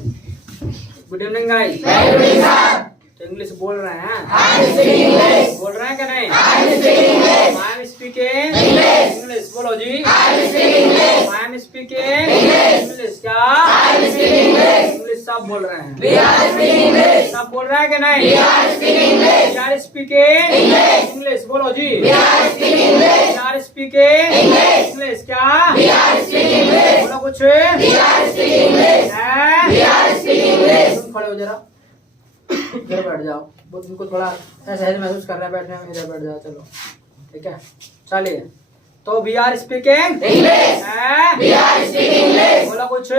Good evening guys. तो English बोल रहे हैं, बोल रहे हैं क्या नहीं? आई एम स्पीकिंग इंग्लिश, बोलो जी। आई एम स्पीकिंग इंग्लिश, क्या इंग्लिश सब बोल रहे हैं, सब बोल रहे हैं कि नहीं? वी आर स्पीकिंग इंग्लिश, बोलो जी। वी आर स्पीकिंग इंग्लिश, क्या बोलो कुछ है? तुम खड़े हो जरा, इधर बैठ जाओ, वो तुमको थोड़ा सहज महसूस कर रहे हैं बैठने में, इधर बैठ जाओ। चलो ठीक है, चलिए। तो वी आर स्पीकिंग इंग्लिश, बोला कुछ?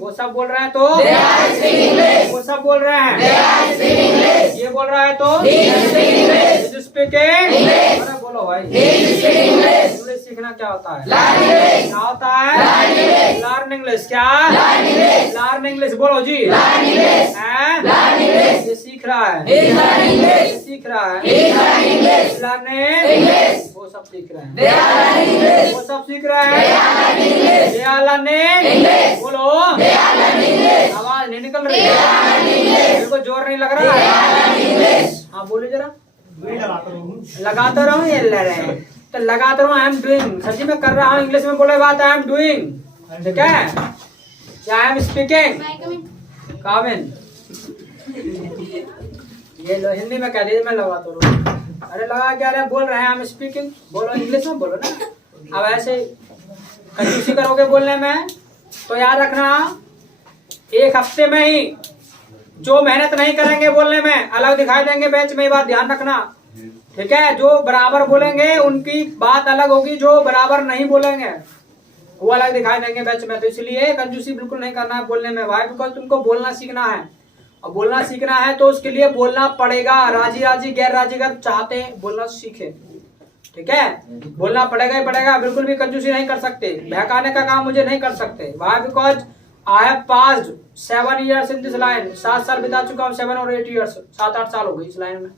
वो सब बोल रहे हैं तो वो सब बोल रहे हैं, ये बोल रहा है तो स्पीकिंग। अरे बोलो भाई, इंग्लिश सीखना क्या होता है? क्या होता है? लर्न इंग्लिश, क्या लर्न इंग्लिश, बोलो जी। ये सीख रहा है, ये सीख रहा है, लर्निंग, वो सब सीख रहे हैं, वो सब सीख रहे हैं। दे आर लर्निंग, बोलो, आवाज नहीं निकल रही है, मेरे को जोर नहीं लग रहा है। हाँ बोलो जरा, लगाता रहूं ये ले रहे हैं तो लगाता रहूं। आई एम डूइंग, सच्ची में कर रहा हूँ। इंग्लिश में बोले बात आई एम डूइंग, ठीक है? क्या आई एम स्पीकिंग, कामिन, ये लो हिंदी में कह दीजिए, मैं लगाता रहूं। अरे लगा क्या रहे, बोल रहे हैं आई एम स्पीकिंग, बोलो इंग्लिश में बोलो ना। अब ऐसे कंजूसी करोगे बोलने में तो याद रखना, एक हफ्ते में ही जो मेहनत नहीं करेंगे बोलने में अलग दिखाई देंगे बेंच में, ये बात ध्यान रखना, ठीक है? जो बराबर बोलेंगे उनकी बात अलग होगी, जो बराबर नहीं बोलेंगे वो अलग दिखाई देंगे बेंच में। तो इसलिए कंजूसी बिल्कुल नहीं करना है बोलने में भाई, बिकॉज तुमको बोलना सीखना है, और बोलना सीखना है तो उसके लिए बोलना पड़ेगा। राजी राजी गैर राजी अगर चाहते हैं बोलना सीखे, ठीक है? बोलना पड़ेगा ही पड़ेगा, बिल्कुल भी कंजूसी नहीं कर सकते। बहकाने का काम मुझे नहीं कर सकते भाई, because I have passed 7 years in this line. 7 साल बिता चुका हूँ, 7 और 8 years, 7-8 साल हो गई इस लाइन में,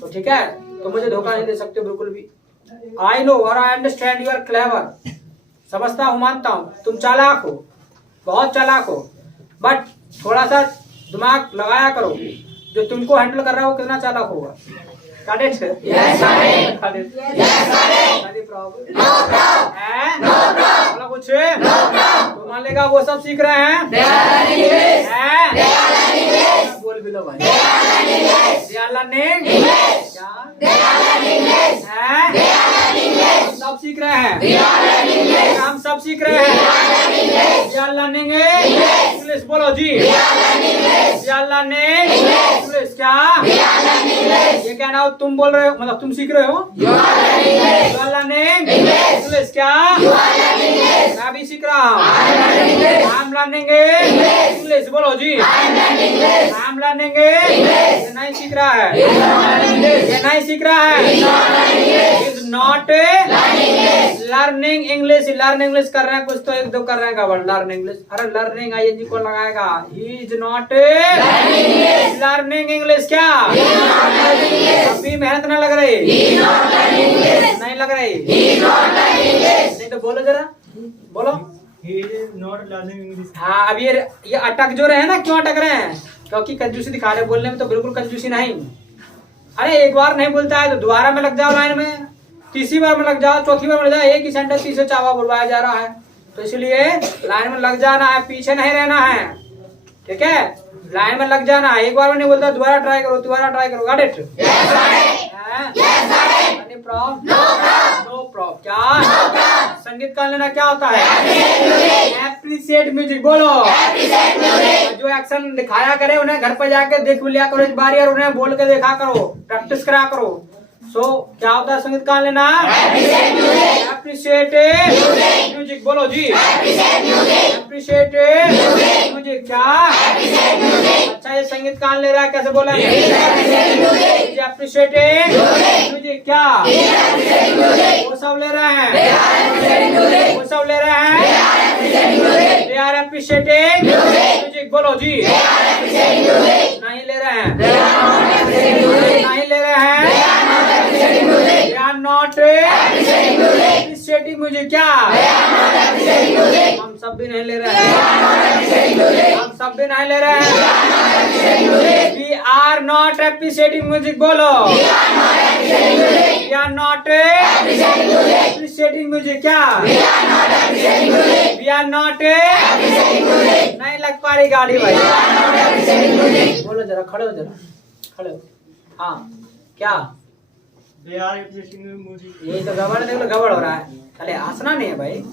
तो ठीक है? तो मुझे धोखा नहीं दे सकते बिल्कुल भी। आई नो और I understand you are clever, समझता हूँ, मानता हूँ तुम चालाक हो, बहुत चालाक हो, बट थोड़ा सा दिमाग लगाया करो। जो तुमको हैंडल कर रहा है वो कितना चालाक होगा। Got it? Yes, got it. Yes, got it. No problem. No problem. बोला कुछ? No problem. तो मान लेगा वो सब सीख रहे हैं। They are learning English. They are learning English. बोल भी लो भाई। They are learning English. They are learning English. क्या? They are learning English. They are learning English. सब सीख रहे हैं। We are learning English. हम सब सीख रहे हैं। We are learning English. We are learning English. बोलो जी। We are learning English. We are learning English. क्या? We are learning English. ये क्या ना तुम बोल रहे हो, मतलब तुम सीख रहे हो। You are learning English. You are learning English. क्या? You are learning English. मैं भी सीख रहा हूँ। I am learning English. I am learning English. बोलो जी। I am learning English. I am learning English. ये नहीं सीख रहा है, ये नहीं सीख रहा है, is not learning English. Learn English कर रहे हैं कुछ तो, एक दो कर रहे हैं गड़बड़। लर्न इंग्लिश, अरे लर्निंग ING को लगाएगा। He is not learning English। क्या अभी मेहनत ना लग रही, नहीं लग रही, नहीं तो बोलो जरा, बोलो। हाँ अब ये अटक जो रहे हैं ना, क्यों अटक रहे हैं? क्योंकि कंजूसी दिखा रहे बोलने में, तो बिल्कुल कंजूसी नहीं। अरे एक बार नहीं बोलता है तो दोबारा में लग जाओ लाइन में, तीसरी बार में लग जाओ, चौथी बार में लग जाओ, एक ही सेंटेंस 304 बार बुलवाया जा रहा है। तो इसलिए लाइन में लग जाना है, पीछे नहीं रहना है, ठीक है? लाइन में लग जाना है। एक बार में नहीं बोलता, दोबारा ट्राई करो, दोबारा ट्राई करो। Got it? No problem. क्या संगीत का लेना क्या होता है? एप्रिशिएट म्यूजिक, बोलो। जो एक्शन दिखाया करे उन्हें घर पर जाके देख लिया करो एक बार, और उन्हें बोल के देखा करो, प्रैक्टिस करा करो। क्या होता है संगीत का लेना? एप्रिशिएट म्यूजिक, बोलो जी। Appreciate music. क्या अच्छा ये संगीत कान ले रहा है, कैसे बोलेंगे? Appreciate music. क्या वो सब ले रहे हैं, वो सब ले रहे हैं। दे आर एप्रिशिएटिंग म्यूजिक, बोलो जी। नहीं ले रहे हैं, नहीं ले रहे हैं, they are not appreciating मुझे। क्या हम सब भी नहीं ले रहे हैं। सब भी नहीं ले रहे हैं। We are not appreciating music, बोलो we are not appreciating music. क्या वी आर नॉट नहीं लग पा रही गाड़ी भाई, बोलो जरा, खड़े हो जरा, खड़े हो। हाँ क्या यही तो गड़बड़, देख लो गड़बड़ हो रहा है। चले हंसना नहीं है भाई,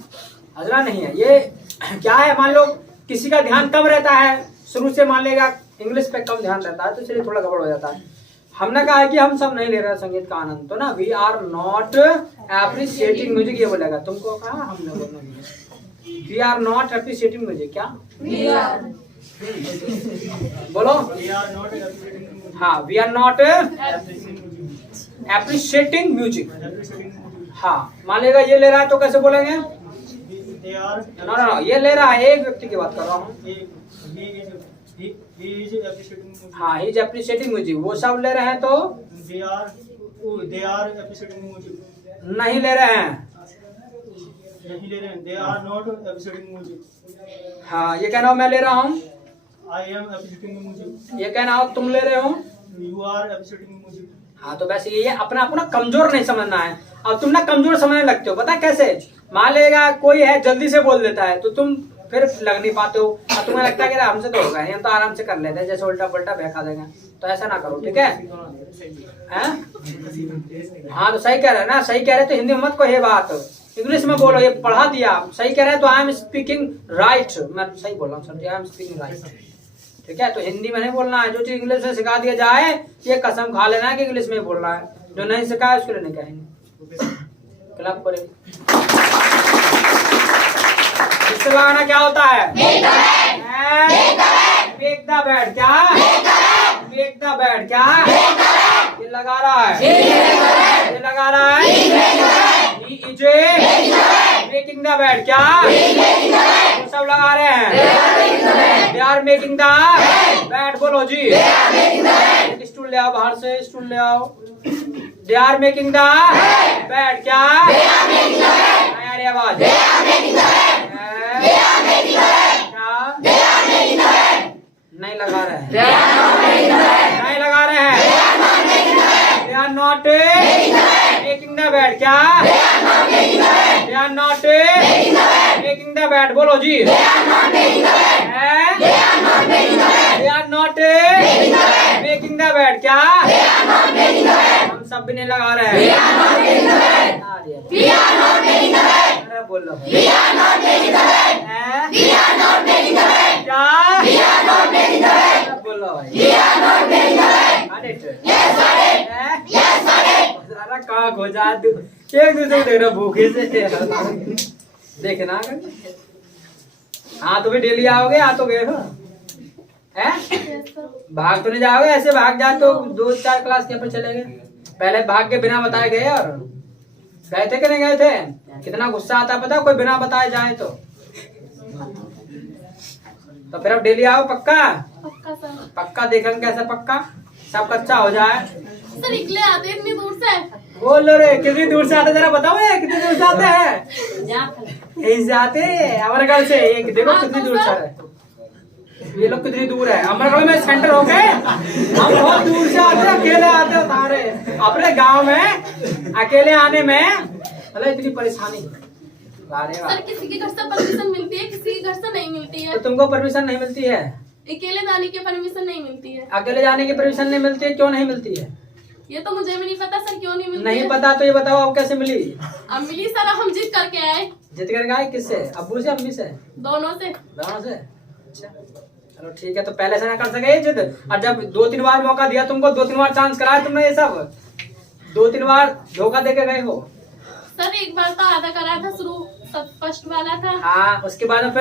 हंसना नहीं है। ये क्या है, मान लो किसी का ध्यान कम रहता है, शुरू से मान लेगा इंग्लिश पे कम ध्यान रहता है, तो इसलिए थोड़ा गड़बड़ हो जाता है। हमने कहा है कि हम सब नहीं ले रहे संगीत का आनंद, तो ना we are not appreciating music ये बोलेगा। तुमको कहा हमने बोलना, we are not appreciating music. क्या बोलो, हाँ we are not appreciating music. हाँ मान लेगा ये ले रहा है तो कैसे बोलेंगे? नो, ये ले रहा है, एक व्यक्ति की बात कर रहा हूँ। हाँ ही इज एप्रिशिएटिंग म्यूजिक, वो सब ले रहे हैं तो दे आर एप्रिशिएटिंग म्यूजिक। नहीं ले रहे हैं, they are not appreciating music. हाँ ये कहना हो मैं ले रहा हूँ, आई एम एप्रिशिएटिंग म्यूजिक। ये कहना हो तुम ले रहे हो, यू आर एप्रिशिएटिंग म्यूजिक। हाँ तो वैसे ये अपना अपना कमजोर नहीं समझना है। अब तुम ना कमजोर समझने लगते हो, पता है कैसे? मान लेगा कोई है जल्दी से बोल देता है तो तुम फिर लग नहीं पाते हो, और तुम्हें लगता है कि हमसे तो होगा, हम तो आराम से कर लेते हैं, जैसे उल्टा पलटा बहका देंगे। तो ऐसा ना करो, ठीक है? हाँ तो सही कह रहे हैं ना, सही कह रहे तो हिंदी में मत को ये बात, इंग्लिश में बोलो। ये पढ़ा दिया, सही कह रहे हैं तो आई एम स्पीकिंग राइट, मैं सही बोल रहा हूँ sir, I am speaking right, ठीक है? तो हिंदी में नहीं बोलना है। जो चीज इंग्लिश में सिखा दिया जाए ये कसम खा लेना है कि इंग्लिश में बोलना है, जो नहीं सिखाया उसके लिए नहीं कहेंगे। क्लैप करेंगे। इससे लगाना क्या होता है? Make the bed. क्या मेक द बेड? क्या ये लगा रहा है, ये लगा रहा है, he is making the bed. क्या वो सब लगा रहे हैं, they are making the bed. बोलो जी, एक स्टूल ले आओ बाहर से, स्टूल ले आओ। They are making the bed. क्या यार आवाज, नहीं लगा रहे हैं, नहीं लगा रहे हैं, they are not making the bed. क्या they are not making the bed. बोलो जी, they are not making the bed. क्या हम सब भी नहीं लगा रहे हैं, अरे बोलो क्या बोलो भाई, कहाँ खो जा एक दूसरे को देख रहा भूखे से देखना। हाँ तो भी डेली आओगे, आ तो गए हो, भाग तो नहीं जाओगे? ऐसे भाग जाए तो 2-4 क्लास के पर चले गए, पहले भाग के बिना बताए गए। और गए थे कि नहीं गए थे? कितना गुस्सा आता है पता, कोई बिना बताए जाए तो फिर अब डेली आओ। पक्का पक्का देखेंगे कैसे पक्का सब कच्चा हो जाए। सर निकले आते इतनी दूर से, बोल रे कितनी दूर से आते, जरा बताओ ये कितनी दूर से आते हैं? यहीं से आते अमरगढ़ से। एक देखो कितनी दूर से है, ये लोग कितनी दूर है। अमरगढ़ में सेंटर हो गए, हम बहुत दूर से आते, अकेले आते हो तारे अपने गांव में, अकेले आने में मतलब इतनी परेशानी। सर किसी के घर से परमिशन मिलती है, किसी के घर से नहीं मिलती है। तो तुमको परमिशन नहीं मिलती है? अकेले जाने की परमिशन नहीं मिलती है। अकेले जाने की परमिशन नहीं मिलती है, क्यों नहीं मिलती है? ये तो मुझे भी नहीं पता सर, क्यों नहीं मिलती नहीं है? पता तो ये बताओ अब कैसे मिली? अब मिली सर, हम जीत करके आए। जीत करके आए? किससे? अब्बू से, अम्मी से? दोनों से। दोनों से? अच्छा चलो ठीक है। तो पहले से ना कर सके जिद, और जब 2-3 बार मौका दिया तुमको, 2-3 बार चांस कराया तुमने, ये सब 2-3 बार धोखा दे के गए हो। सर एक बार तो आधा करा था, शुरू फर्स्ट वाला था। हाँ उसके बाद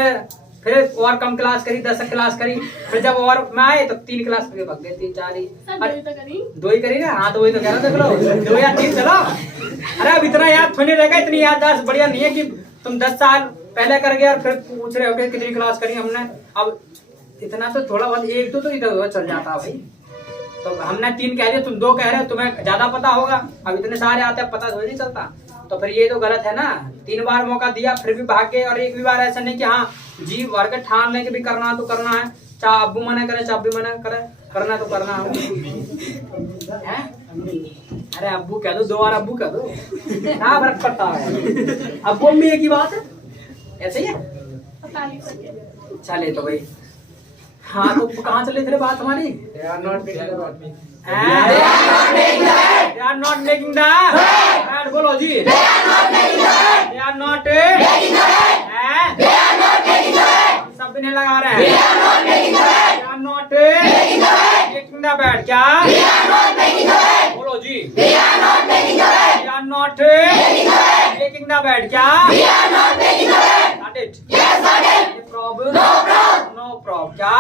फिर और कम क्लास करी, 10 क्लास करी, फिर जब और मैं आए तो 3 क्लास करके भाग गए, 3-4 ही। सर 2 ही करी ना? हाँ तो वही तो कह रहा था, चलो 2 या 3 चलो। अरे अब इतना याद थोड़ी रहेगा, इतनी याददाश्त बढ़िया नहीं है कि तुम 10 साल पहले कर गए और फिर पूछ रहे हो कि कितनी क्लास करी हमने। अब इतना तो थोड़ा बहुत 1-2 तो इधर उधर चल जाता है भाई। तो हमने 3 कह दिया, तुम 2 कह रहे हो, तुम्हें ज्यादा पता होगा। अब इतने सारे आते हैं, पता थोड़ी नहीं चलता। तो फिर ये तो गलत है ना, 3 बार मौका दिया फिर भी भाग गए। और एक भी बार ऐसा नहीं कि हाँ जी भर के ठान लें कि भी करना है तो करना है। चाहे अब्बू मना करे चाहे अब्बू मना करे, करना तो करना है। अरे अब्बू कह दो, 2 बार अब्बू कह दो, क्या फर्क पड़ता है। अब्बू में एक ही बात है, ऐसे ही है। पता नहीं सर। चले तो भाई, हाँ तो कहाँ चले थे बात हमारी? They are not making the bed, बोलो जी। They are not सब भी नहीं लगा रहे हैं। They are not making the bed, क्या? बोलो जी। They are not making the bed, क्या? Got it? No problem, क्या?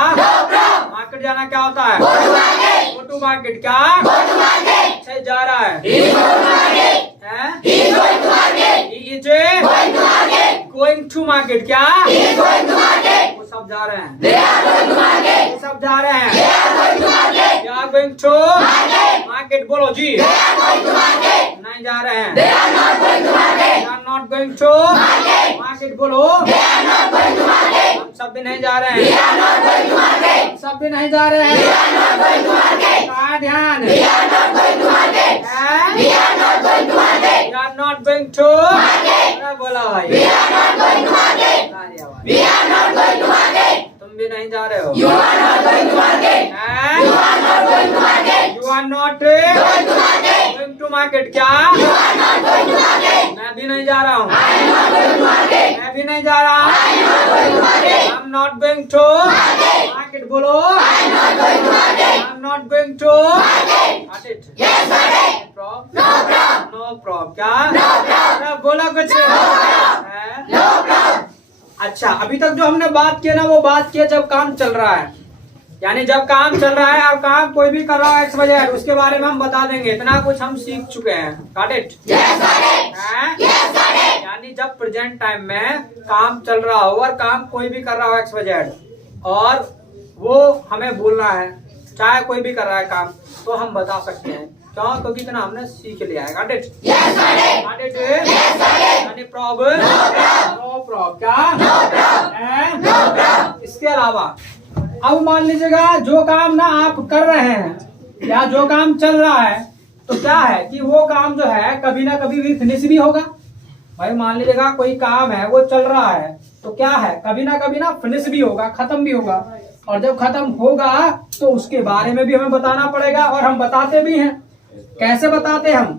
मार्केट जाना क्या होता है? Go to market, क्या? अच्छा जा रहा है। He is going to market, क्या? वो सब जा रहे हैं। वो सब जा रहे हैं। They are going to market, बोलो जी। नहीं जा रहे हैं। They are not going to market, बोलो। हम सब भी नहीं जा रहे हैं। हम सब भी नहीं जा रहे हैं। कहाँ ध्यान? We are not going to अरे बोला भाई। तुम भी नहीं जा रहे हो। You are not going to market, क्या? मैं भी नहीं जा रहा हूँ। मैं भी नहीं जा रहा। I'm not going to market, बोलो। I'm not going to market. No problem, क्या? अरे बोला कुछ? अच्छा, अभी तक जो हमने बात की ना, वो बात की जब काम चल रहा है, यानी जब काम चल रहा है और काम कोई भी कर रहा है एक्स वजह, उसके बारे में हम बता देंगे। इतना कुछ हम सीख चुके हैं। Got it? यानी जब प्रेजेंट टाइम में काम चल रहा हो और काम कोई भी कर रहा हो एक्स वजह, और वो हमें बोलना है, चाहे कोई भी कर रहा है काम, तो हम बता सकते हैं। क्यों? क्योंकि इतना हमने सीख लिया है। Got it? यानी प्रॉब्लम नो प्रॉब्लम, क्या? इसके अलावा अब मान लीजिएगा जो काम ना आप कर रहे हैं या जो काम चल रहा है, तो क्या है कि वो काम जो है कभी ना कभी भी फिनिश भी होगा। भाई मान लीजिएगा कोई काम है वो चल रहा है, तो क्या है कभी ना कभी ना फिनिश भी होगा, खत्म भी होगा। और जब खत्म होगा तो उसके बारे में भी हमें बताना पड़ेगा, और हम बताते भी हैं। कैसे बताते हैं हम?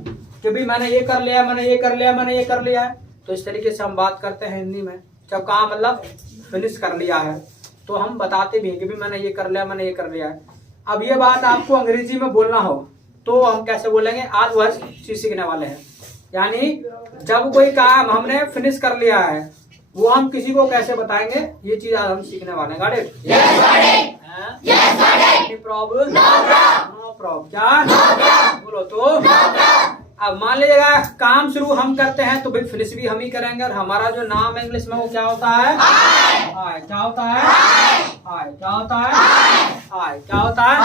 कि भाई मैंने ये कर लिया, मैंने ये कर लिया, मैंने ये कर लिया है। तो इस तरीके से हम बात करते हैं हिंदी में। जब काम मतलब फिनिश कर लिया है तो हम बताते भी हैं कि भी मैंने ये कर लिया, मैंने ये कर लिया है। अब ये बात आपको अंग्रेजी में बोलना हो तो हम कैसे बोलेंगे? आज वह चीज सीखने वाले हैं। यानी जब कोई काम हमने फिनिश कर लिया है वो हम किसी को कैसे बताएंगे, ये चीज आज हम सीखने वाले हैं। गाड़ी प्रॉब्लम नो प्रॉब्लम, क्या? बोलो तो। अब मान लीजिएगा काम शुरू हम करते हैं तो भाई फिनिश भी हम ही करेंगे। और हमारा जो नाम है इंग्लिश में वो क्या होता है? हाय। क्या होता है? हाय। क्या होता है? हाय। क्या होता है?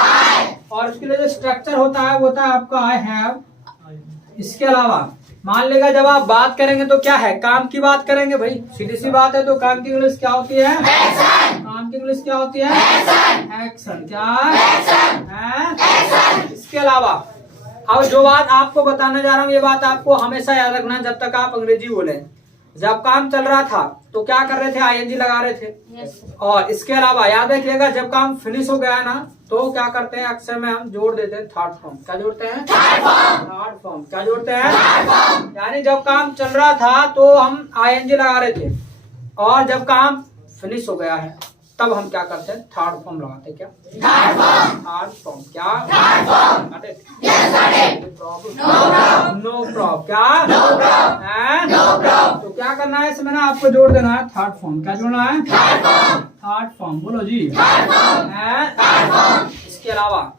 और उसके लिए जो स्ट्रक्चर होता है वो होता है आपका आई हैव। इसके अलावा मान लीजिएगा जब आप बात करेंगे तो क्या है? काम की बात करेंगे। भाई सीधी सी बात है, तो काम की इंग्लिश क्या होती है? काम की इंग्लिश क्या होती है? एक्शन। क्या? इसके अलावा अब जो बात आपको बताने जा रहा हूँ, ये बात आपको हमेशा याद रखना जब तक आप अंग्रेजी बोले। जब काम चल रहा था तो क्या कर रहे थे? आईएनजी लगा रहे थे। और इसके अलावा याद रखिएगा जब काम फिनिश हो गया ना तो क्या करते हैं? अक्सर में हम जोड़ देते हैं थर्ड फॉर्म। क्या जोड़ते हैं? Third form. क्या जोड़ते हैं? यानी जब काम चल रहा था तो हम आईएनजी लगा रहे थे, और जब काम फिनिश हो गया है तब हम क्या करते हैं? थर्ड फॉर्म लगाते हैं। क्या? Third form. क्या? No problem. क्या? तो क्या करना है इसमें ना, आपको जोड़ देना है थर्ड फॉर्म। क्या जोड़ना है? Third form. बोलो जी। इसके अलावा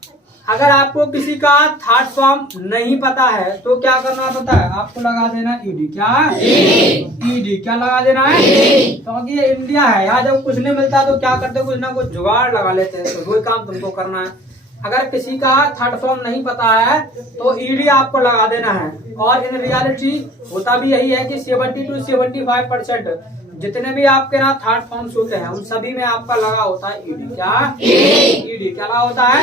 अगर आपको किसी का थर्ड फॉर्म नहीं पता है तो क्या करना पता है? आपको लगा देना ईडी। क्या? ईडी। क्या लगा देना है? क्योंकि ये इंडिया है, यहाँ जब कुछ नहीं मिलता तो क्या करते? कुछ ना कुछ जुगाड़ लगा लेते हैं। तो वही काम तुमको करना है। अगर किसी का थर्ड फॉर्म नहीं पता है तो ईडी आपको लगा देना है। और इन रियलिटी होता भी यही है कि 70 to 75% जितने भी आपके ना थर्ड फॉर्म्स होते हैं उन सभी में आपका लगा होता है ईडी। क्या ईडी क्या लगा होता है?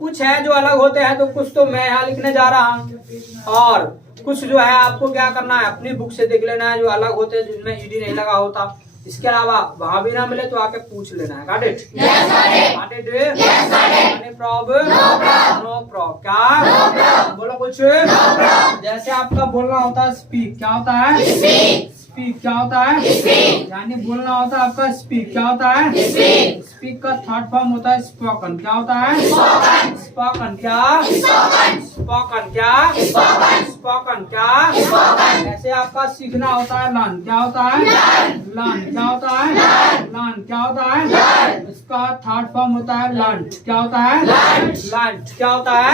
कुछ है जो अलग होते हैं, तो कुछ तो मैं यहाँ लिखने जा रहा हूँ और कुछ जो है आपको क्या करना है अपनी बुक से देख लेना है जो अलग होते हैं जिनमें ईडी नहीं लगा होता। इसके अलावा वहां भी ना मिले तो आके पूछ लेना है। Got it? Got it? Any problem? No problem। क्या बोलो कुछ? जैसे आपका बोलना होता है स्पीक, क्या होता है? स्पीक क्या होता है? यानी बोलना होता है आपका स्पीक। क्या होता है? स्पीक का थर्ड फॉर्म होता है स्पोकन। क्या होता है? स्पोकन क्या? स्पोकन क्या? स्पोकन क्या? ऐसे आपका सीखना होता है लर्न। क्या होता है? लर्न क्या होता है? लर्न क्या होता है? इसका थर्ड फॉर्म होता है लर्न। क्या होता है? लर्न क्या होता है?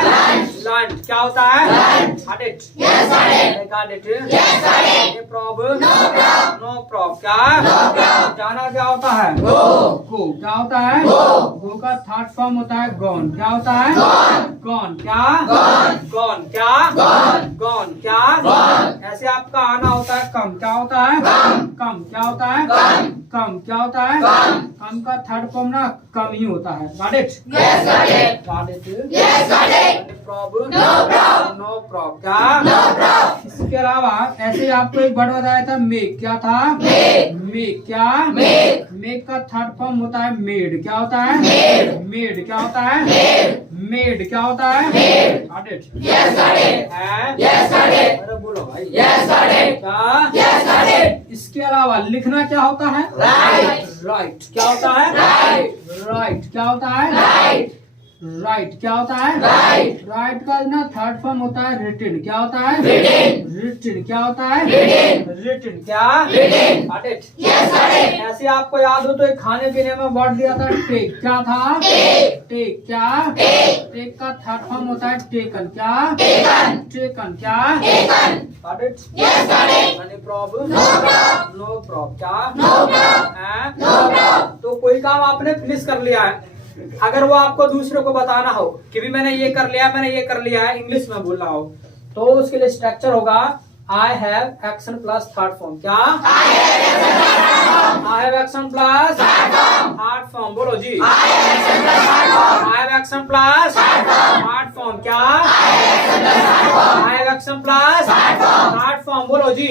लर्न क्या होता है? Got it? Got it? Any problem? No problem। क्या? जाना क्या होता है? गो क्या होता है? गो का थर्ड फॉर्म होता है गॉन। क्या होता है? गॉन क्या? गॉन क्या? गॉन क्या? ऐसे आपका आना होता है कम। क्या होता है? कम क्या होता है? कम क्या होता है? कम का थर्ड फॉर्म ना कम ही होता है। Got it? Got it? Any problem? No problem। क्या? इसके अलावा ऐसे आपको एक वर्ड बताया था मेक। क्या था? मेक क्या? मेक का थर्ड फॉर्म होता है मेड। क्या होता है? मेड क्या होता है? मेड क्या होता है? Got it? अरे बोलो भाई। क्या? इसके अलावा लिखना क्या होता है? राइट क्या होता है? राइट क्या होता है? राइट क्या होता है? राइट का ना थर्ड फॉर्म होता है रिटन। क्या होता है? रिटन क्या होता है? रिटन क्या? Got it? ऐसे आपको याद हो तो एक खाने पीने में वर्ड दिया था टेक। क्या था? टेक क्या? टेक का थर्ड फॉर्म होता है टेकन। क्या? टेकन क्या? Got it? Any problem? No problem। क्या? तो कोई काम आपने फिनिश कर लिया है, अगर वो आपको दूसरे को बताना हो कि भी मैंने ये कर लिया है, इंग्लिश में बोलना हो, तो उसके लिए स्ट्रक्चर होगा I have action plus third form. क्या? I have action plus third form. बोलो जी। I have action plus third form. क्या? I have action plus third form. बोलो जी।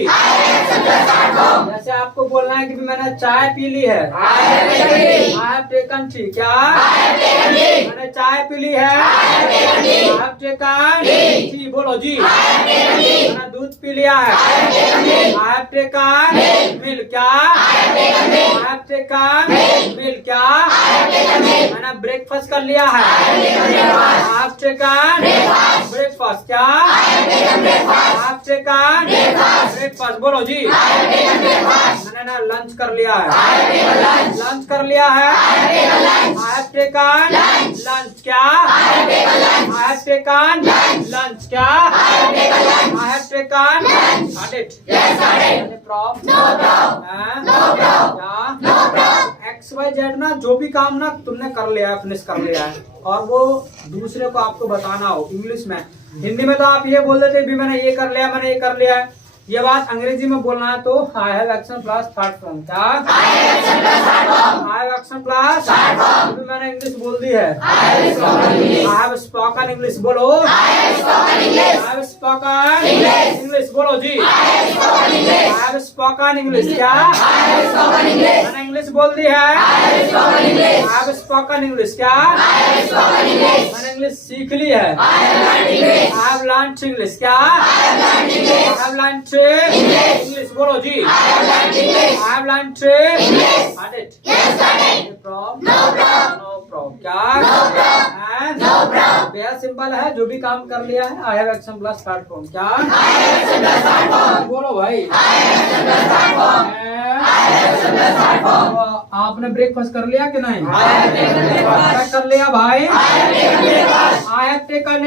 जैसे आपको बोलना है कि भी मैंने चाय पी ली है, आई हैव टेकन टी। क्या? मैंने चाय पी ली है, आई हैव टेकन टी। बोलो जी। मैंने दूध पी लिया है, आई हैव टेकन मिल्क। क्या? I have taken milk. क्या? मैंने ब्रेकफास्ट कर लिया है, आई हैव टेकन ब्रेकफास्ट। क्या? I have taken breakfast. बोलो जी। मैंने ना लंच कर लिया है, लंच कर लिया है, आई हैव टेकन लंच। क्या? I have taken lunch. क्या? I have taken Got it? Any problem? No problem। XYZ ना जो भी काम ना तुमने कर लिया है, फिनिश कर लिया है, और वो दूसरे को आपको बताना हो इंग्लिश में। हिंदी में तो आप ये बोल देते भी मैंने ये कर लिया है। ये बात अंग्रेजी में बोलना है तो I have action plus third form. क्या? आई हैव एक्शन प्लस अभी मैंने इंग्लिश बोल दी है, आई हैव स्पोकन इंग्लिश। बोलो आई हैव स्पोकन इंग्लिश। बोलो जी। I have spoken English. क्या? मैंने इंग्लिश बोल दी है, आई हैव स्पोकन इंग्लिश। क्या? मैंने इंग्लिश सीख ली है, आई हैव लर्न्ड इंग्लिश। क्या? I have learned English. बोलो जी। I have learned English. Got it? No problem? No problem। क्या? No problem। बेहद सिंपल है, जो भी काम कर लिया है I have action plus third form. क्या? बोलो भाई। आपने ब्रेकफास्ट कर लिया कि नहीं? क्या कर लिया भाई? I have taken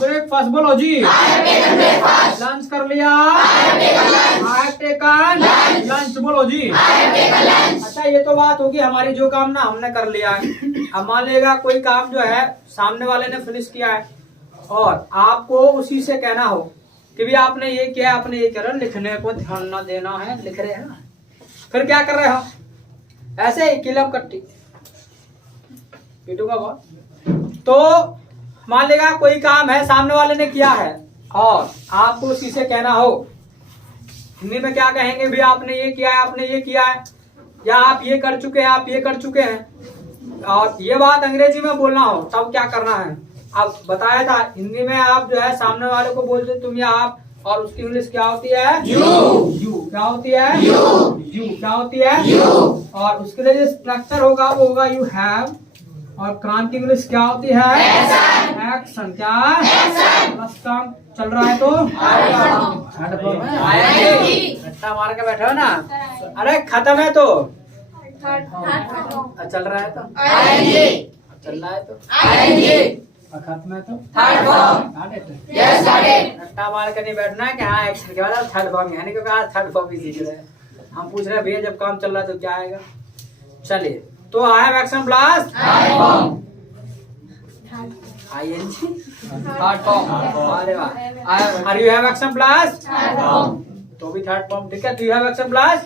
breakfast. बोलो जी। लंच कर लिया, आई हैव टेकन लंच। बोलो जी। अच्छा ये तो बात होगी हमारी, जो काम ना हमने कर लिया है। अब मान लेगा कोई काम जो है सामने वाले ने फिनिश किया है और आपको उसी से कहना हो कि भी आपने ये किया, आपने ये करा, लिखने को ध्यान ना देना है, लिख रहे हैं ना। फिर क्या कर रहे हो? ऐसे ही किलम कट्टी पीटूंगा बहुत। तो मान लेगा कोई काम है सामने वाले ने किया है और आपको उसी से कहना हो, हिंदी में क्या कहेंगे? भी आपने ये किया है, आपने ये किया है, या आप ये कर चुके हैं, आप ये कर चुके हैं। और ये बात अंग्रेजी में बोलना हो तब क्या करना है? अब बताया था हिंदी में आप जो है सामने वाले को बोलते तुम या आप, और उसकी इंग्लिश क्या होती है? यू। यू क्या होती है? यू। यू क्या होती है? यू। और उसके लिए जो स्ट्रक्चर होगा वो होगा यू हैव, और काम की इंग्लिश क्या होती है? एक्शन। क्या? बस काम चल रहा है तो रट्टा मार के बैठे हो ना। अरे खत्म है तो चल रहा है तो चल रहा है तो खत्म है तो रट्टा मार के नहीं बैठना है कि हाँ एक्शन के बाद थर्ड फॉर्म, यानी कि थर्ड फॉर्म भी सीख रहे हैं। हम पूछ रहे हैं भैया जब काम चल रहा है तो क्या आएगा? चलिए, तो I have action plus ING third form. अरे वाह। Are you have action plus तो भी थर्ड फॉर्म, ठीक है। Do you have action plus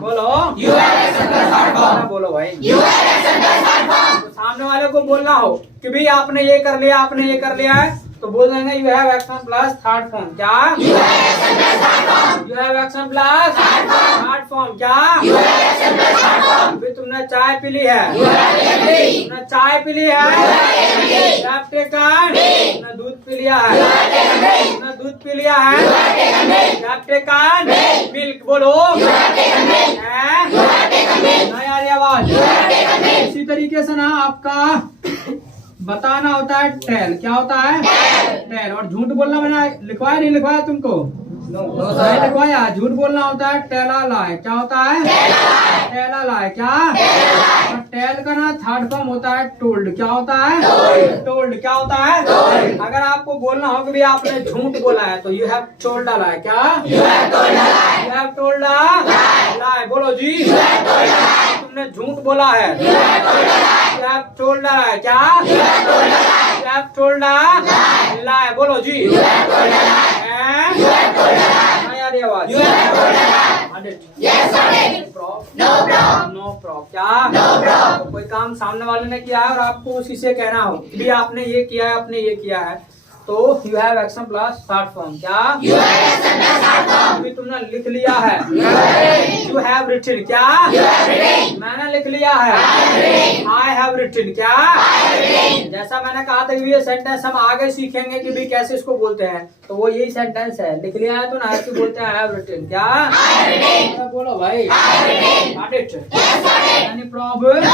बोलो। You have action plus third form बोलो भाई। You have action plus third form. तो सामने वाले को बोलना हो कि भाई आपने ये कर लिया, आपने ये कर लिया है, तो बोल देंगे you have action plus third form. क्या? You have action plus third form. You have action plus third form. क्या? You have action plus third form. अभी तुमने चाय पी ली है, तुमने चाय पी ली है, तुमने दूध पी लिया है, तुमने दूध पी लिया है, मिल्क बोलो। ना यार ये आवाज। इसी तरीके से ना आपका बताना होता है टेल। क्या होता है? टेल। और झूठ बोलना मैंने लिखवाया नहीं लिखवाया तुमको? नहीं लिखवाया। झूठ बोलना होता है टेला लाई। क्या होता है? टेला लाई। क्या? और टेल का ना थर्ड फॉर्म होता है टोल्ड। क्या होता है? टोल्ड। क्या होता है? अगर आपको बोलना हो कि भी आपने झूठ बोला है तो यू हैव टोल्ड लाई। क्या? यू हैव टोल्ड लाई बोलो जी। तुमने झूठ बोला है। यू हैव टोल्ड लाई। क्या? यू हैव टोल्ड लाई बोलो जी। यार ये आवाज। No problem. क्या? तो कोई काम सामने वाले ने किया है और आपको उसी से कहना हो कि भी आपने ये किया है, आपने ये किया है, तो you have action plus third form. क्या? You have action plus third form. अभी तुमने लिख लिया है। You have written. क्या? You have written. मैंने लिख लिया है। I have written. क्या? जैसा मैंने कहा था कि ये सेंटेंस हम आगे सीखेंगे कि भी कैसे इसको बोलते हैं, तो वो यही सेंटेंस है। लिख लिया है तो ना ऐसे बोलते हैं आई हैव रिटन। क्या? बोलो भाई। Any problem?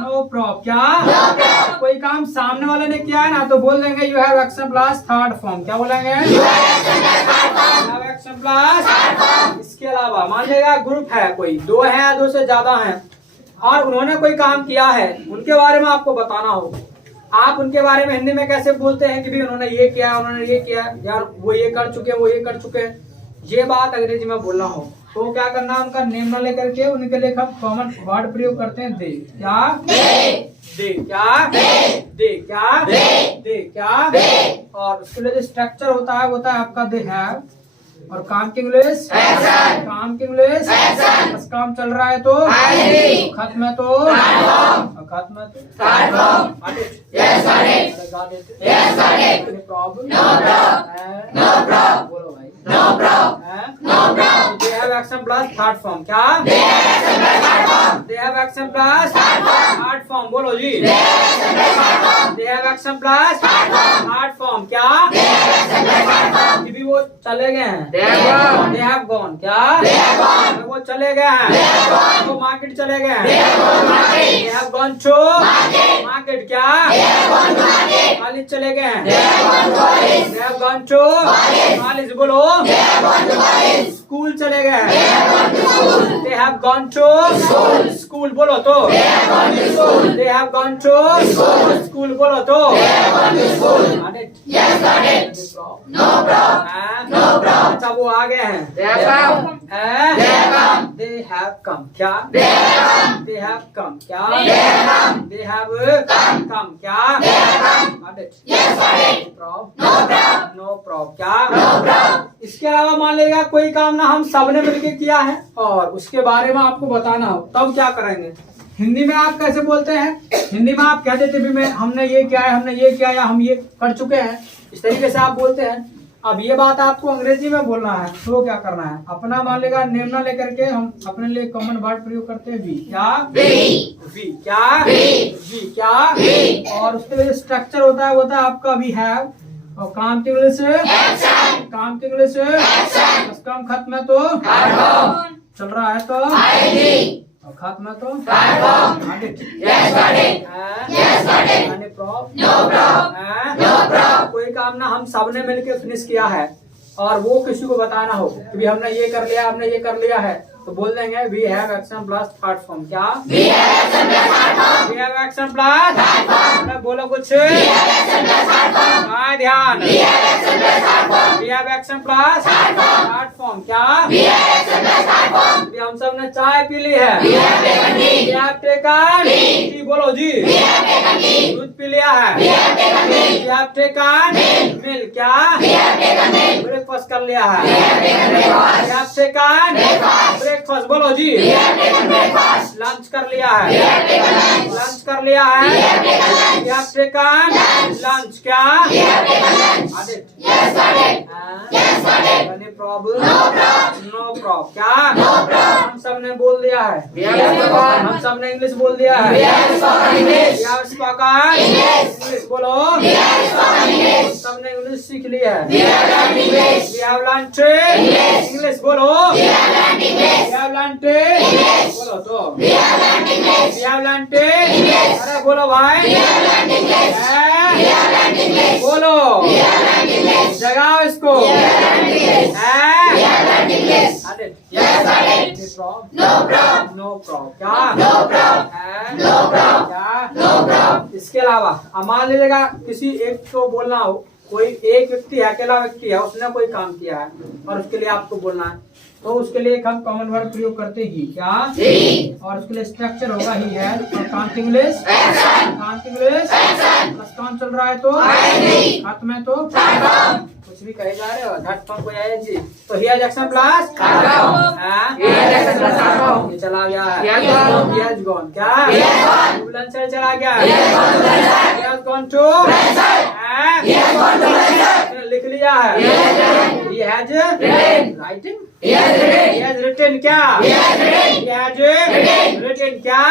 No problem. क्या? कोई काम सामने वाले ने किया है ना तो बोल देंगे you have action plus third form. क्या बोलेंगे? You have action plus. इसके अलावा मान लीजिएगा ग्रुप है, कोई दो है, दो से ज्यादा हैं, और उन्होंने कोई काम किया है, उनके बारे में आपको बताना हो। आप उनके बारे में हिंदी में कैसे बोलते हैं कि भी उन्होंने ये किया, उन्होंने ये किया, यार वो ये कर चुके, वो ये कर चुके, ये बात अंग्रेजी में बोलना हो तो क्या करना? उनका नेम न लेकर के उनके लिए हम कॉमन वर्ड प्रयोग करते हैं दे। क्या? दे। क्या? दे। क्या? दे। क्या? और उसके लिए जो स्ट्रक्चर होता है वो होता है आपका दे हैव, और काम की इंग्लिश काम की इंग्लिश बस काम चल रहा है तो खत्म है तो खत्म है तो प्रॉब्लम बोलो भाई। They have action plus third form. क्या? They have action plus third form बोलो जी। They have action plus third form. क्या? भी वो चले गए हैं। They have gone. क्या? वो चले गए हैं, वो मार्केट चले गए हैं। They have gone to market. क्या? कॉलेज चले गए हैं। They have gone to college बोलो। स्कूल चले गए हैं। दे have gone to school बोलो तो they have gone to school बोलो तो got it yes got it no problem अच्छा वो आ गए हैं they have come क्या they have come क्या they have come क्या got it yes got it no problem क्या इसके अलावा मान लेगा कोई काम ना हम सबने मिलके किया है और उसके बारे में आपको बताना हो तब क्या करेंगे। हिंदी में आप कैसे बोलते हैं? हिंदी में आप कहते थे भी मैं हमने ये किया है, हमने ये किया या हम ये कर चुके हैं, इस तरीके से आप बोलते हैं। अब ये बात आपको अंग्रेजी में बोलना है तो क्या करना है, अपना मान लेगा नेम ना लेकर के हम अपने लिए कॉमन वर्ड प्रयोग करते हैं वी क्या वी क्या और उसके लिए स्ट्रक्चर होता है आपका वी हैव और काम के इंग्लिश काम खत्म है तो चल रहा है तो और खत्म है तो कोई काम ना हम सबने मिलके फिनिश किया है और वो किसी को बताना हो कि भी हमने ये कर लिया, हमने ये कर लिया है तो बोल देंगे we have action plus third form क्या वी हैव एक्शन प्लस बोलो कुछ ध्यान we have action plus third form क्या हम सब ने चाय पी ली है वी हैव टेकन जी बोलो जी दूध पी लिया है वी हैव टेकन मिल्क क्या ब्रेकफास्ट कर लिया है वी हैव टेकन ब्रेकफास्ट बोलो जी लंच कर लिया है लंच कर लिया है लंच क्या नो प्रॉब्लम क्या हम सब ने बोल दिया है हम सब ने इंग्लिश बोल दिया है इंग्लिश बोलो सब ने इंग्लिश सीख लिया है इंग्लिश बोलो बोलो तो अरे बोलो भाई बोलो जगाओ इसको नो प्रॉब्लम इसके अलावा मान लीजिएगा किसी एक को बोलना हो, कोई एक व्यक्ति है, अकेला व्यक्ति है, उसने कोई काम किया है और उसके लिए आपको बोलना है तो उसके लिए हम कॉमन वर्ड प्रयोग करते ही क्या और उसके लिए स्ट्रक्चर होगा ही है और कांट इंग्लिश प्लस काम चल रहा है तो हाथ में तो कुछ भी कहे जा रहे हो घट पर कोई आए जी तो ही हैज एक्शन प्लस ये चला गया है ही हैज गॉन क्या लंचर चला गया ही हैज गॉन टू लिख लिया है he has writing he has written क्या he has written क्या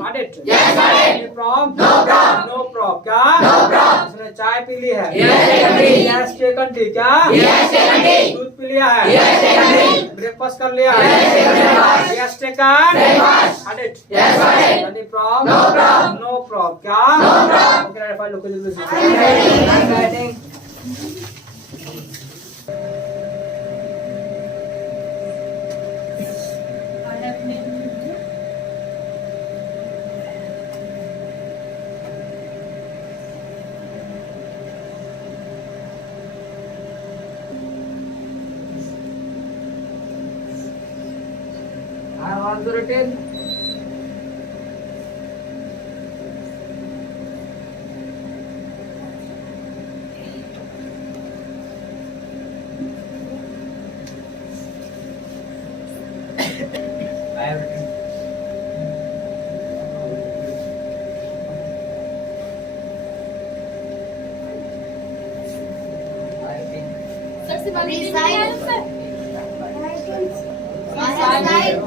got it yes got it no problem क्या उसने चाय पी ली है he has taken tea क्या दूध पी लिया है ब्रेकफास्ट कर लिया है he has taken got it yes got it any problem no problem क्या okay if I look at this handwriting I have also written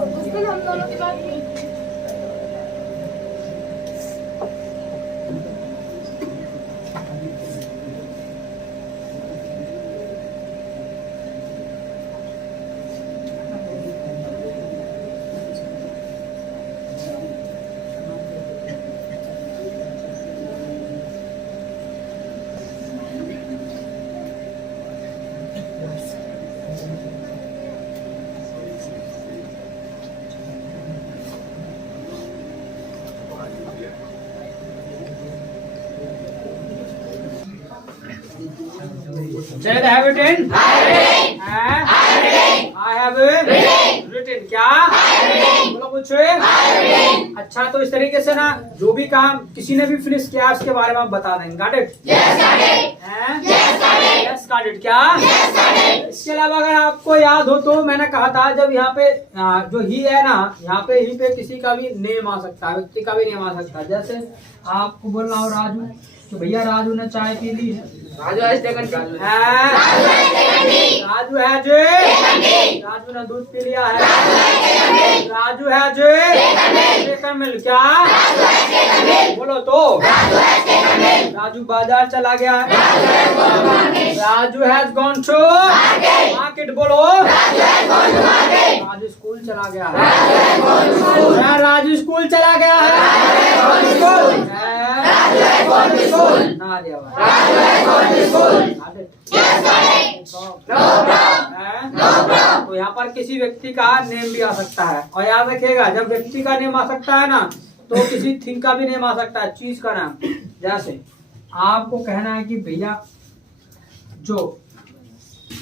उस दिन हम दोनों की बात हुई। Say the have written. I have written. क्या? बोलो कुछ। अच्छा, तो इस तरीके से ना जो भी काम किसी ने भी फिनिश किया उसके बारे में आप बता देंगे। Got it? Yes, got it. क्या? इसके अलावा अगर आपको याद हो तो मैंने कहा था जब यहाँ पे जो ही है ना, यहाँ पे ही पे किसी का भी नेम आ सकता है, व्यक्ति का भी नेम आ सकता है। जैसे आपको बोलना हो राजू, तो भैया राजू ने चाय पी ली है। राजू है जो राजू ने दूध पी लिया है। राजू है जो सेकंड मिल। क्या? बोलो तो। राजू बाजार चला गया है। Raju has gone to market. बोलो। राजू स्कूल चला गया है। राजू स्कूल चला गया है। तो यहाँ पर किसी व्यक्ति का नेम भी आ सकता है। और याद रखिएगा जब व्यक्ति का नेम आ सकता है ना तो किसी थिंग का भी नेम आ सकता है, चीज का नाम। जैसे आपको कहना है कि भैया जो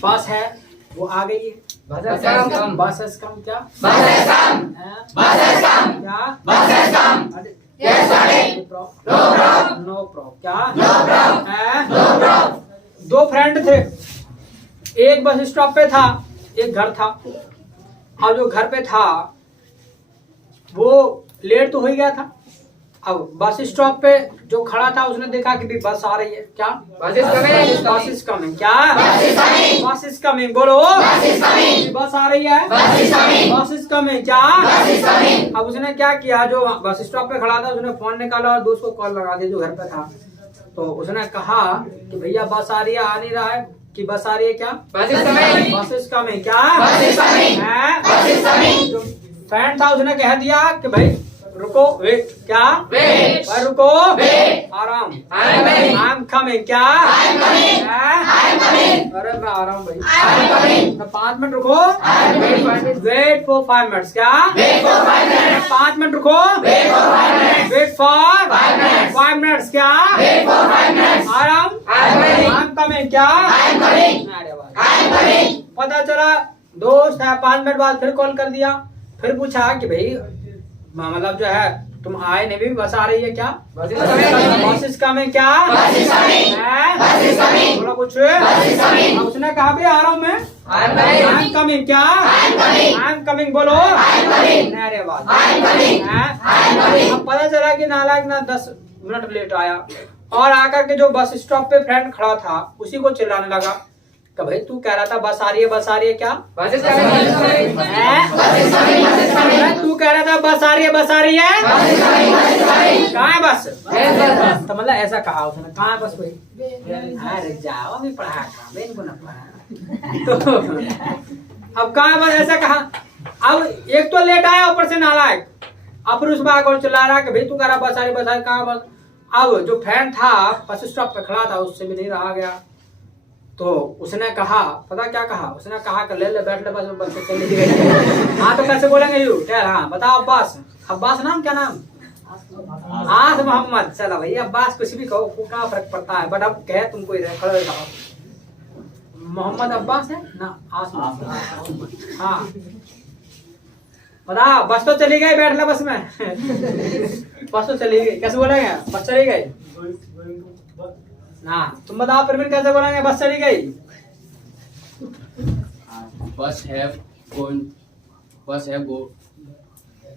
बस है वो आ गई है। बस कम। क्या? No problem. क्या? दो फ्रेंड थे, एक बस स्टॉप पे था, एक घर था। और जो घर पे था वो लेट तो हो ही गया था। अब बस स्टॉप पे जो खड़ा था उसने देखा कि भी बस आ रही है। क्या? बस इज कमिंग। क्या? बस इज कमिंग। बोलो। बस आ रही है। बस इज कमिंग। क्या? अब उसने क्या किया, जो बस स्टॉप पे खड़ा था उसने फोन निकाला और दोस्त को कॉल लगा दी जो घर पे था। तो उसने कहा कि भैया बस आ रही है, आ नहीं रहा है कि बस आ रही है। क्या? बस इज कमिंग। क्या? जो फ्रेंड था उसने कह दिया कि भाई रुको, वेट। क्या? भाई रुको, आराम। I am coming. क्या? अरे मैं आ रहा हूँ भाई। 5 मिनट रुको। Wait for 5 minutes. क्या? 5 मिनट रुको। Wait for 5 minutes. क्या? आराम। I am coming. क्या? पता चला दोस्त है, 5 मिनट बाद फिर कॉल कर दिया, फिर पूछा कि भाई मतलब जो है तुम आए नहीं, भी बस आ रही है। क्या? बस इज कमिंग। क्या? बोला कुछ। उसने कहा भी आ रहा हूँ मैं। I am coming. क्या? I am coming. बोलो। अरे बात। अब पता चला कि नालायक ना 10 मिनट लेट आया और आकर के जो बस स्टॉप पे फ्रेंड खड़ा था उसी को चिल्लाने लगा कि भाई तू कह रहा था बस आ रही है, बस आ रही है। क्या? तू कह रहा था बस आ रही है, बस आ रही है। कहाँ है बस? तो मतलब ऐसा कहा उसने। कहाँ है बस? कोई अरे जाओ अभी पढ़ा इनको ना पढ़ा। तो अब कहाँ बस ऐसा कहा। अब एक तो लेट आया ऊपर से नालायक, अब फिर उसमें आकर चिल्ला रहा कि भाई तू कह रहा बस आ रही, बस आ रही। कहाँ बस? अब जो फैन था बस स्टॉप पे खड़ा था उससे भी नहीं रहा गया, तो उसने कहा, पता क्या कहा? उसने कहा कि ले ले बैठ ले, बस से चली गई। हाँ तो कैसे बोलेंगे यू? क्या? हाँ बताओ। अब्बास। अब्बास नाम क्या नाम? आस मोहम्मद। चलो भाई अब्बास कुछ भी कहो, क्या फर्क पड़ता है, बट अब कहे तुमको खड़े रहो। मोहम्मद अब्बास है ना? आस मोहम्मद। हाँ बताओ। बस तो चली गई, बैठ ले बस में। बस तो चली गई, कैसे बोलेंगे? बस चली गई ना। तुम बताओ फिर कैसे बोलेंगे बस चली गई? बस हैव गॉन। बस हैव गो।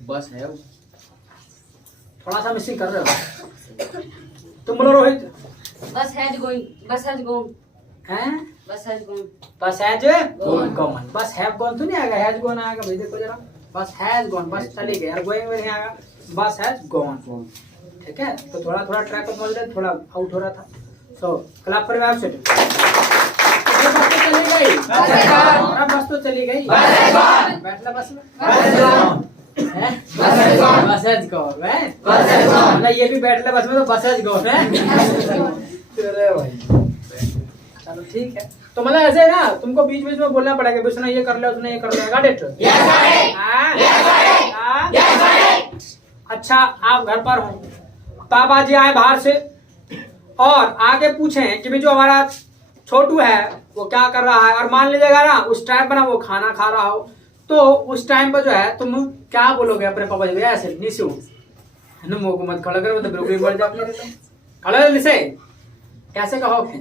बस हैव। थोड़ा सा मिसिंग कर रहे हो तुम। बोलो रोहित। बस हैज गोइंग। बस हैज गॉन। हैं? बस हैज गॉन। बस हैज गॉन। बस हैव गॉन तो नहीं आएगा, हैज गॉन आएगा भाई। देखो जरा, बस हैज गॉन, बस चली गई। और गोइंग में नहीं आएगा, बस हैज गॉन। ठीक है, तो थोड़ा थोड़ा ट्रैक पर बोल रहे, थोड़ा आउट हो रहा था। सो क्लैप पर आप सेट। बस तो चली गई। बस तो चली गई। बैठ ले बस में। बस हैज गॉन है। मतलब ये भी बैठ ले बस में, तो बस हैज गॉन है। अरे भाई चलो ठीक है। तो मतलब ऐसे है ना, तुमको बीच बीच में बोलना पड़ेगा, उसने ये कर लिया, उसने ये कर लिया। Got it? अच्छा, आप घर पर हो, पापा जी आए बाहर से और आके पूछें कि भी जो हमारा छोटू है वो क्या कर रहा है, और मान लीजिएगा ना उस टाइम पर ना वो खाना खा रहा हो, तो उस टाइम पर जो है तुम क्या बोलोगे अपने पापा जी? ऐसे निशु मुंह को मत खड़ा करो, तो बिल्कुल मर जाओगे। खड़ा निशे कैसे कहोगे?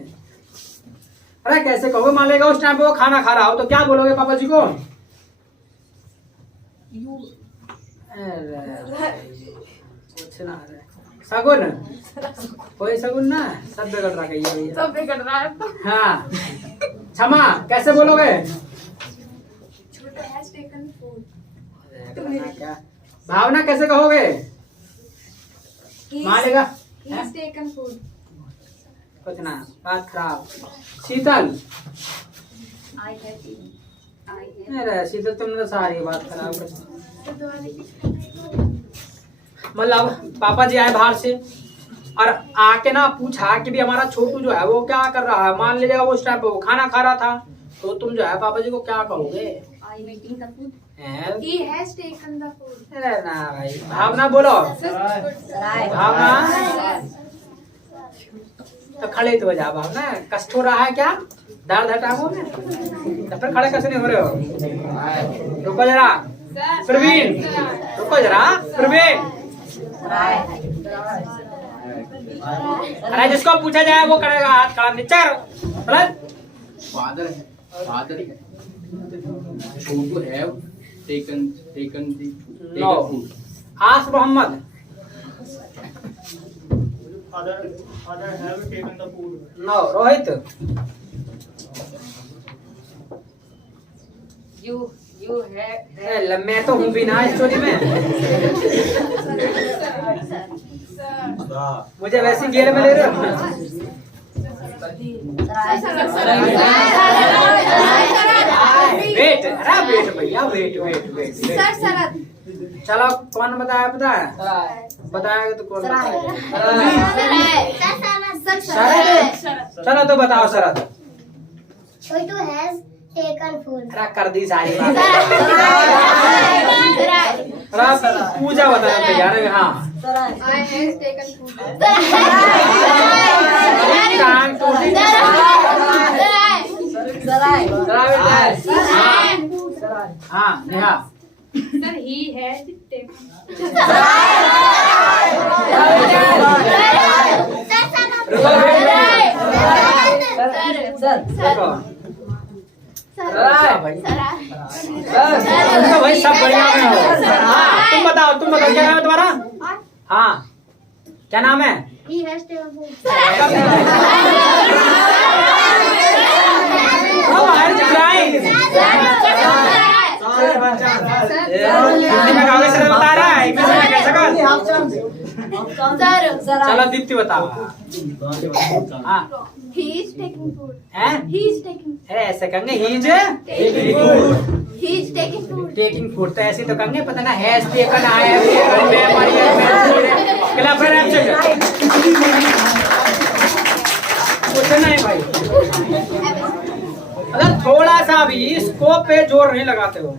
अरे कैसे कहोगे? मान लेगा उस टाइम पे वो खाना खा रहा हो, तो क्या बोलोगे पापा जी को? कुछ ना सगुन, कोई सगुन ना, सब बिगड़ रहा है ये। सब बिगड़ रहा है। हाँ क्षमा कैसे बोलोगे? क्या भावना कैसे कहोगे? मारेगा कुछ ना, बात खराब। शीतल अरे शीतल तुमने तो सारी बात खराब कर। मतलब पापा जी आए बाहर से और आके ना पूछा कि भी हमारा छोटू जो है वो क्या कर रहा है। मान लीजिएगा वो उस टाइम पे वो खाना खा रहा था, तो तुम जो है पापा जी को क्या कहोगे? He has taken the food. अरे ना भाई, भावना बोलो। भावना तो खड़े तो बजा। भावना कष्ट हो रहा है क्या? दर्द हटाओ में, तो फिर खड़े कैसे नहीं हो रहे हो? रुको जरा प्रवीण, रुको जरा प्रवीण। अरे जिसको पूछा जाए वो करेगा, हाथ खड़ा नीचे करो। Father Chhotu have taken No. Food. आस Mohammad. Father have taken the food. No Rohit. You have मैं तो हूँ भी ना स्टोरी में, मुझे वैसे गेर में ले रहे हो। वेट, अरे वेट भैया, वेट। चलो कौन बताया? पता है बताया तो कौन बताया? शरद। चलो तो बताओ शरद। Chotu has taken food. अरे कर दी सारी बात। अरे पूजा बताया यार। हाँ I has taken food. कान टूटी। हाँ Neha. Sir, he has taken. भाई सब बढ़िया में हो। हाँ तुम बताओ क्या नाम है तुम्हारा? हाँ क्या नाम है? He has taken food. बता रहा है चलो दीप्ति बताओ। हाँ He is taking food. हैं? He is taking. अरे ऐसे कहेंगे he is He is taking food. Taking food, तो ऐसे तो कहेंगे पता ना हैज टेकन आया कुछ नहीं भाई। अगर थोड़ा सा भी स्कोप पे जोर नहीं लगाते हो।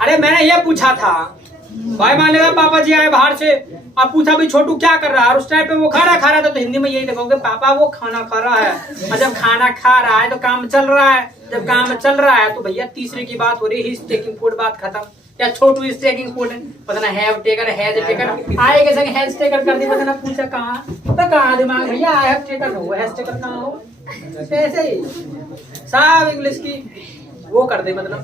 अरे मैंने ये पूछा था भाई, मान लेगा पापा जी आए बाहर से, अब पूछा भी छोटू क्या कर रहा है, और उस टाइम पे वो खाना खा रहा था, तो हिंदी में यही देखोगे पापा वो खाना खा रहा है। और जब खाना खा रहा है तो काम चल रहा है, जब काम चल रहा है तो भैया तीसरे की बात हो रही है, ही इज टेकिंग फूड, बात खत्म। या छोटू इज टेकिंग फूड, पता ना हैव टेकन हैज टेकन आए के संग हैज टेकन कर दी, पता ना पूछा कहाँ तो कहाँ दिमाग भैया आई हैव टेकन हो हैज टेकन कहाँ हो। ऐसे ही सब इंग्लिश की वो कर दे मतलब।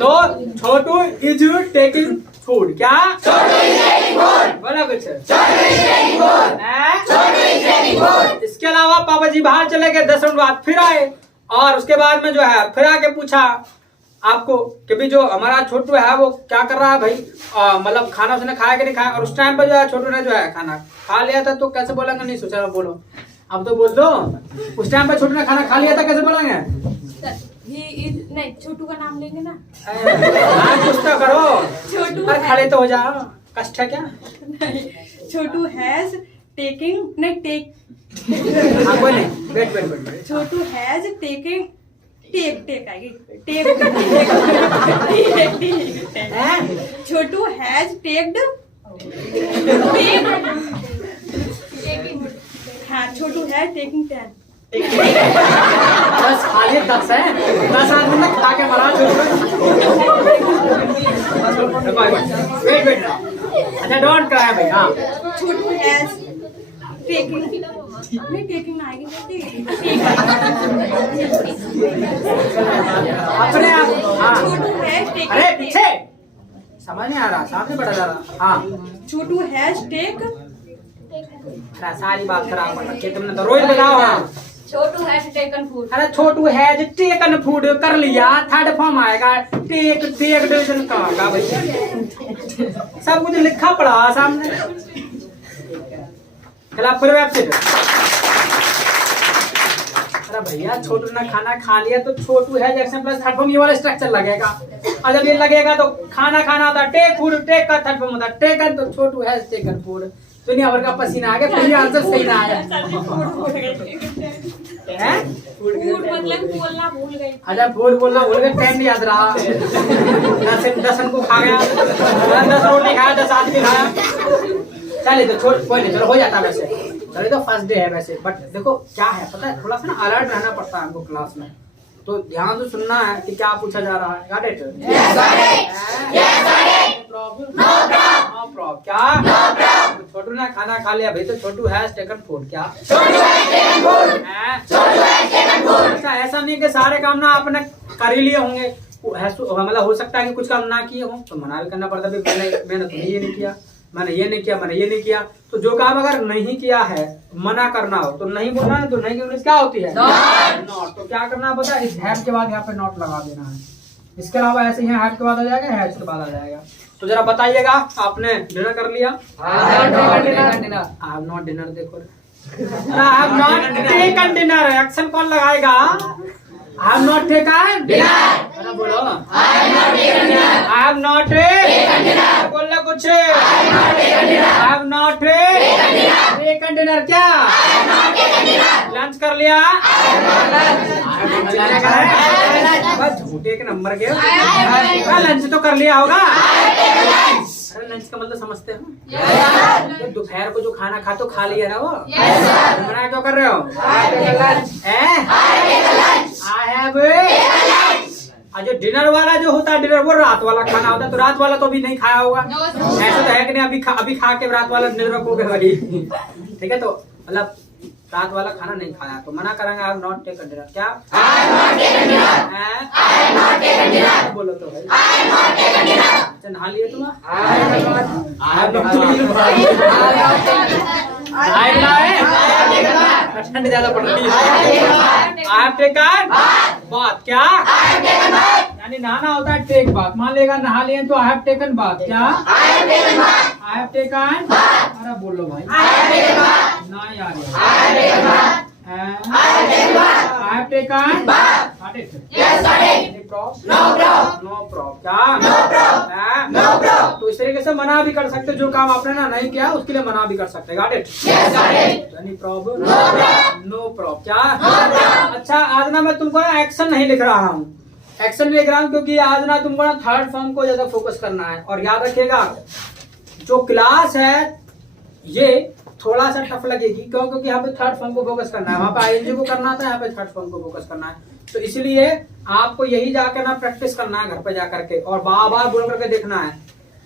तो छोटू इज टेकिंग फूड, क्या बोला कुछ? इसके अलावा पापा जी बाहर चले गए, 10 मिनट बाद फिर आए, और उसके बाद में जो है फिर आके पूछा आपको कि भी जो हमारा छोटू है वो क्या कर रहा है भाई, मतलब खाना उसने खाया कि नहीं खाया। और उस टाइम पर जो है छोटू ने जो है खाना खा लिया था, तो कैसे बोलेंगे? नहीं सोचा बोलो, अब तो बोल दो। उस टाइम पर छोटू ने खाना खा लिया था, कैसे बोलेंगे? नहीं, छोटू का नाम लेंगे ना। कुछ तो करो, छोटू अरे खड़े तो हो जाओ, कष्ट है क्या? छोटू हैज टेकिंग नहीं टेक हाँ कोई नहीं, wait. Chhotu has taking take आएगी टेक छोटू हैज टेक्ड हाँ छोटू हैज टेकिंग 10 बस खाली 10 है, 10 आदमी ने खा के मरा वेट वेट। अच्छा डोंट क्राई भाई। हाँ छोटू हैज टेकिंग आएगी अपने आप। हाँ छोटू हैज अरे पीछे समझ नहीं आ रहा, सामने बढ़ा जा रहा। हाँ छोटू हैज टेक सारी बात खराब कर रखी है तुमने तो। रोज बताओ। हाँ छोटू हैज टेकन फूड। अरे छोटू हैज टेकन फूड कर लिया, थर्ड फॉर्म आएगा। टेक डिवीजन का आएगा भाई, सब कुछ लिखा पड़ा सामने। चला फिर वेबसाइट। अरे भैया छोटू ने खाना खा लिया तो छोटू has action plus third form ये वाला स्ट्रक्चर लगेगा। और जब ये लगेगा तो खाना खाना होता टेक फूड, टेक का थर्ड फॉर्म होता टेकन, तो छोटू हैज टेकन फूड। दुनिया भर का पसीना आ गया, फिर ये आंसर सही ना आया। हैं? फूड मतलब बोलना भूल गई। अच्छा फूड बोलना भूल गए, टाइम नहीं याद रहा। 10 को खा गया, 10 रोटी खाया, 10 आदमी खाया। चलिए तो छोड़, कोई नहीं, चलो हो जाता वैसे। चलिए तो फर्स्ट डे है वैसे, बट देखो क्या है पता है, थोड़ा सा ना अलर्ट रहना पड़ता है हमको क्लास में। तो ध्यान से सुनना है कि क्या पूछा जा रहा है। Got it? No problem। क्या? छोटू ने खाना खा लिया भाई, तो छोटू हैज टेकन फूड। क्या? अच्छा ऐसा नहीं कि सारे काम ना आपने कर ही लिए होंगे, मतलब हो सकता है कि कुछ काम ना किए हो तो मना भी करना पड़ता है। मैंने तुम्हें ये नहीं किया, मैंने ये नहीं किया, मैंने ये नहीं किया। तो जो काम अगर नहीं किया है, मना करना हो तो नहीं बोलना है। तो नहीं की इंग्लिश क्या होती है? नॉट। तो क्या करना पता है, इस हैव के बाद यहाँ पे नॉट लगा देना है। इसके अलावा ऐसे यहाँ हैव के बाद आ जाएगा, हैज के बाद आ जाएगा। तो जरा बताइएगा, आपने डिनर कर लिया? I have not dinner. देखो I have not taken dinner, action कौन लगाएगा? I have not taken dinner। बोलो I have not taken dinner। बोलना कुछ। I have not taken dinner। क्या? लंच कर लिया? बस झूठे के नंबर के। लंच तो कर लिया होगा। अरे लंच का मतलब समझते हो? दोपहर को जो खाना खा तो खा लिया ना वो। मना क्यों कर रहे हो? I have जो डिनर वाला जो होता है, डिनर वो रात वाला खाना होता है। तो रात वाला तो अभी नहीं खाया होगा। ऐसा तो है कि नहीं, अभी खा के रात वाला डिनर रखोगे भाई। ठीक है, तो मतलब रात वाला खाना नहीं खाया तो मना करेंगे। I have not taken dinner. क्या? I have not taken dinner. I have not taken dinner. बोलो तो भाई। I have not taken dinner. अच्छा नहा लिए तुम? I have not. I have not ठंड ज्यादा पड़ रही है। आई हैव टेकन बात। क्या? यानी नहाना होता है टेक बात। मान लेगा नहा लिए तो आई हैव टेकन बात। क्या? I have taken. अरे बोलो भाई। ना यार I have taken got it? Yes, got it। Any problem? No problem। No problem। क्या? No problem। No problem। तो इस तरीके से मना भी कर सकते, जो काम आपने ना नहीं किया उसके लिए मना भी कर सकते। got it? Yes, got it। Any problem? No problem। No problem। क्या? No problem। अच्छा आज ना मैं तुमको ना एक्शन नहीं लिख रहा हूँ, एक्शन लिख रहा हूँ क्योंकि आज ना तुमको ना थर्ड फॉर्म को ज्यादा फोकस करना है। और याद रखिएगा जो क्लास है ये थोड़ा सा टफ लगेगी, क्यों? क्योंकि यहाँ पे थर्ड फॉर्म को फोकस करना है, वहाँ पे आईएनजी को करना था, यहाँ पे थर्ड फॉर्म को फोकस करना है। तो इसलिए आपको यही जाकर ना प्रैक्टिस करना है घर पे जाकर के, और बार बार बोल करके देखना है।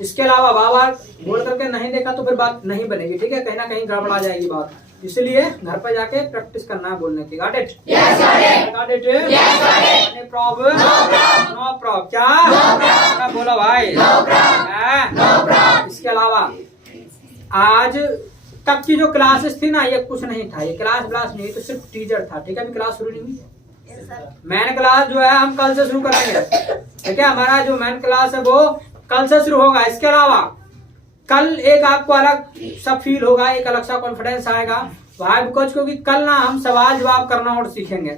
इसके अलावा बार बार बोल करके नहीं देखा तो फिर बात नहीं बनेगी। ठीक है, कहीं ना कहीं गड़बड़ा जाएगी बात। इसलिए घर पे जाके प्रैक्टिस करना है बोलने की। Got it? Yes got it. Got it? Yes got it. No problem? No problem. No problem. क्या? No problem. बोलो भाई। No problem. No problem. इसके अलावा आज तक की जो क्लासेस थी ना, ये कुछ नहीं था, ये क्लास नहीं, तो सिर्फ टीचर था। ठीक है, अभी क्लास शुरू नहीं हुई। मेन क्लास जो है हम कल से शुरू करेंगे। ठीक है, हमारा जो मेन क्लास है वो कल से शुरू होगा। इसके अलावा कल एक आपको अलग सा फील होगा, एक अलग सा कॉन्फिडेंस आएगा। वाई? बिकॉज क्योंकि कल ना हम सवाल जवाब करना और सीखेंगे।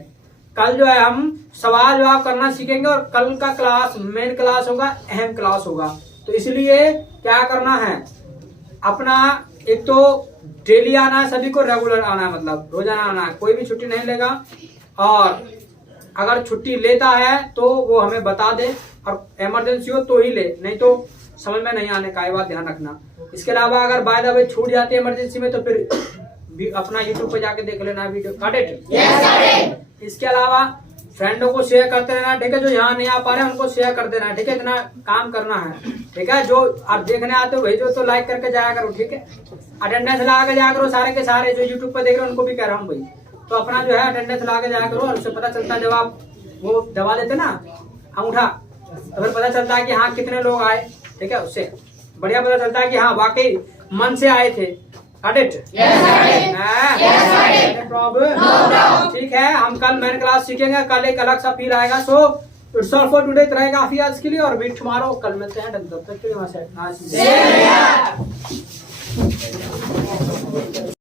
कल जो है हम सवाल जवाब करना सीखेंगे, और कल का क्लास मेन क्लास होगा, अहम क्लास होगा। तो इसलिए क्या करना है, अपना एक तो डेली आना है, सभी को रेगुलर आना है, मतलब रोजाना आना है, कोई भी छुट्टी नहीं लेगा। और अगर छुट्टी लेता है तो वो हमें बता दे, और इमरजेंसी हो तो ही ले, नहीं तो समझ में नहीं आने का, ये बात ध्यान रखना। इसके अलावा अगर बाय द वे छूट जाती है इमरजेंसी में तो फिर अपना यूट्यूब पे जाके देख लेना वीडियो। Got it? इसके अलावा फ्रेंडों को शेयर करते रहना, ठीक है। जो यहाँ नहीं आ पा रहे हैं उनको शेयर कर देना, ठीक है। इतना काम करना है, ठीक है। जो आप देखने आते हो वही जो तो लाइक करके जाया करो, ठीक है। अटेंडेंस लगा के जाया करो सारे के सारे जो यूट्यूब पे देख रहे हैं उनको भी कह रहा हूँ भाई। तो अपना जो है अटेंडेंस लगा के जाया करो, और उससे पता चलता है जब आप वो दबा देते ना अंगूठा, तो फिर पता चलता है कि हाँ कितने लोग आए, ठीक है। उससे बढ़िया पता चलता है कि हाँ वाकई मन से आए थे। Got it? प्रॉब्लम? ठीक है। हम कल मेन क्लास सीखेंगे, कल एक अलग सा फील आएगा। So it's all for today, रहेगा काफी आज के लिए, और मीट टुमारो, कल मिलते हैं। तब तक के लिए